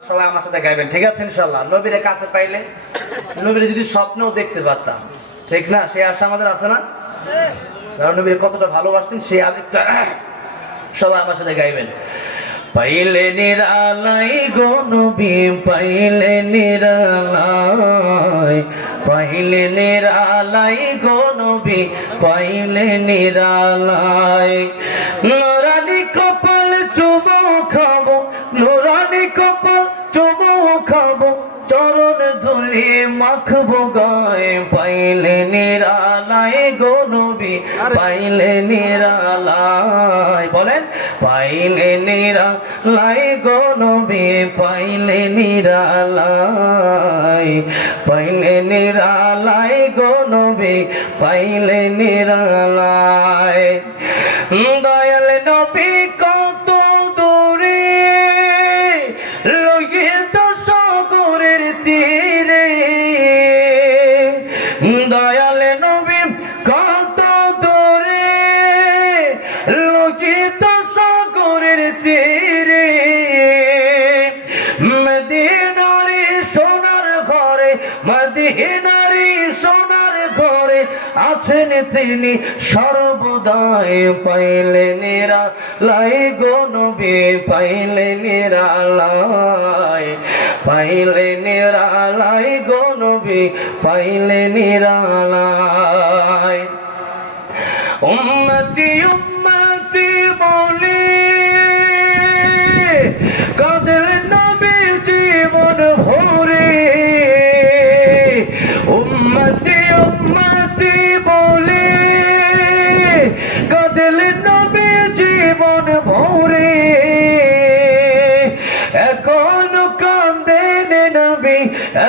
সবাই আমার সাথে গাইবেন, ঠিক আছে ইনশাআল্লাহ। নবীর কাছে পাইলে নবীর যদি স্বপ্নেও দেখতে পারতাম, ঠিক না? সেই আশা আমাদের আছে না? কারণ নবীর কতটা ভালোবাসতেন সেই আবেগটা সবাই আমার সাথে গাইবেন। পাইলে নিরালাই গো নবী, পাইলে নিরালাই, পাইলে নিরালাই গো নবী, পাইলে নিরালাই। নুরানি কপাল চুমু খাবো, নুরানি কপাল চুমু খাবো, চরণ ধুলি মাখবো গায়ে। পাইলে নিরালাই গো নবী, পাইলে নিরালাই, বলেন পাইলে নিরালাই গো নবী, পাইলে নিরালাই, পাইলে নিরালাই গো নবী, পাইলে নিরালাই। দয়াল নবী কত দূরে, লোহিত সাগরের তীরে। দয়াল নবী কত দূরে, লোহিত সাগরের তীরে। মদিনারি সোনার ঘরে, মদিনারি সোনার ঘরে আছেন তিনি সর্বদাই। পাইলে নিরালাই গো নবী, পাইলে নিরালাই, পাইলে নিরালাই গো নবী, পাইলে নিরালাই। উম্মতি উম্মতি বলি কাদের নবী জীবন ভরে। উম্মতি উম্মতি বলি কাদের নবী জীবন ভরে। এখনো কান্দেন নবী,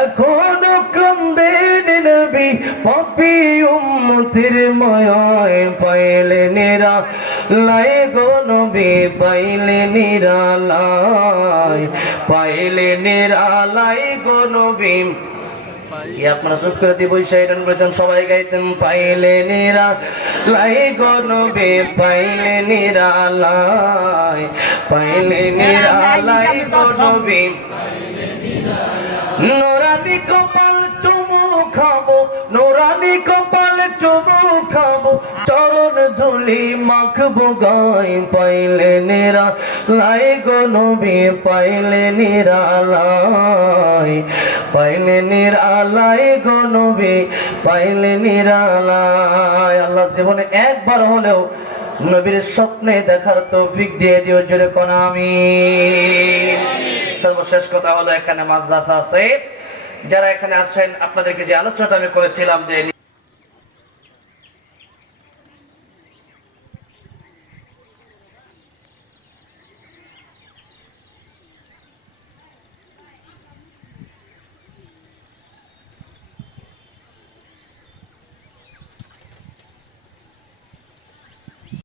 এখনো কান্দেন নবী, পাপী উম্মতের মায়ায়। পাইলে নিরালাই গো নবী, পাইলে নিরালাই, পাইলে নিরালাই গো নবী। আপনারা চুপ করে দিয়ে বৈশা এটা বলেছেন, সবাই গাইতেন পাইলে নিরালাই গো নবী, পাইলে নিরালাই, পাইলে নিরালাই গো নবী। নুরানি কপাল চুমু খাবো, নুরানি কপাল চুমু খাবো, চরণ ধুলি মাখবো গায়ে। পাইলে নিরালাই গো নবী, পাইলে নিরালাই, পাইলে নিরালাই গো নবী, পাইলে নিরালাই। আল্লাহ জীবনে একবার হলেও নবীর স্বপ্নে দেখার তৌফিক দিয়ে দিও, জোরে কোন আমিন। সর্বশেষ কথা হলো, এখানে মাদ্রাসা আছে, যারা এখানে আছেন আপনাদেরকে যে আলোচনাটা আমি করেছিলাম যে